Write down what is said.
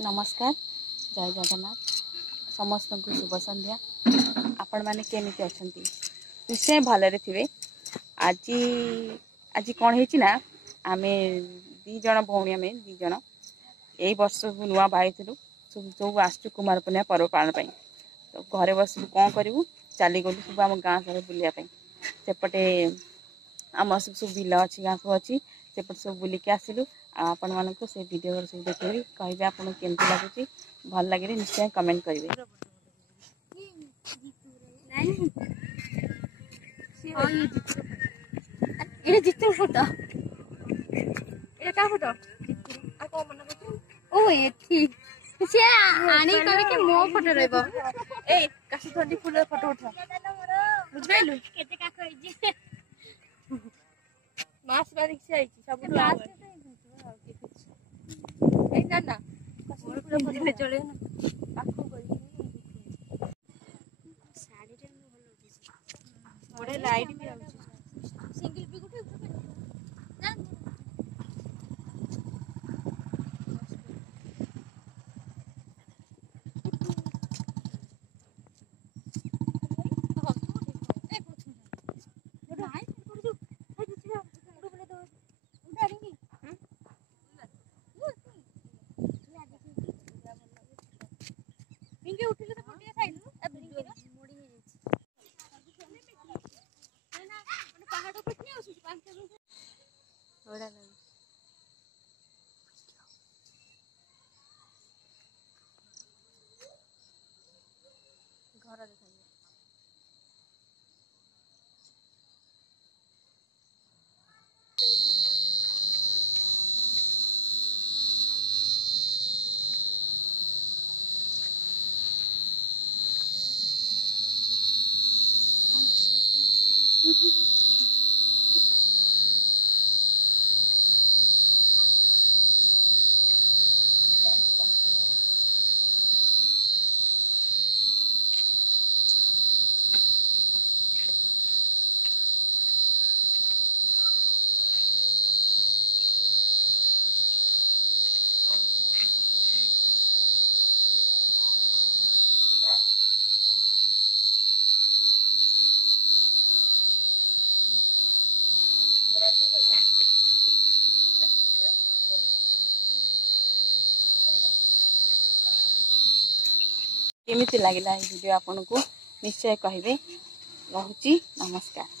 नमस्कार जय जगन्नाथ समस्त को शुभ संध्या। आपण माने केमिति अछंती निश्चय भलरे थिबे। आज आज कौन है ना आमे दी जन भौणी आमे दी जन यही वर्ष नुआ बाहर सब आसचु कुमार पूर्णिमा पर्व पालन पाई। तो घरे बस कौन करूँ चली गलु सब आम गाँ सब बुलायापी सेपटे आम सब बिल अच्छी गाँ सब अच्छी सेपटे सब बुलिकी आसिलु। आपण मानक से वीडियो सब देखिए कहे आपको केमती लगुच भल लगे निश्चय कमेंट करेंगे। जितु फोटो क्या फोटो ओ एथी से आनी करके मो फोटो रहबो ए काशी थंडी फुल फोटो उठा बुझाइलु केते का कहि मास बारी से आई सब लास्ट ए ना ना काशी फुल फोटो चले ना पाखो करी साड़ी रे भलो दिस बड़े लाइट भी आउछ सिंगल भी गुटे ना इंगे उठिले तो पटिया खाइलु अब मोड़ी हे जाई ना माने पहाड़ ऊपर नहीं आउछ 5 मिनट थोड़ा नहीं घर देखा केमिति लागिला वीडियो आपन को निश्चय कहबे। रहुची नमस्कार।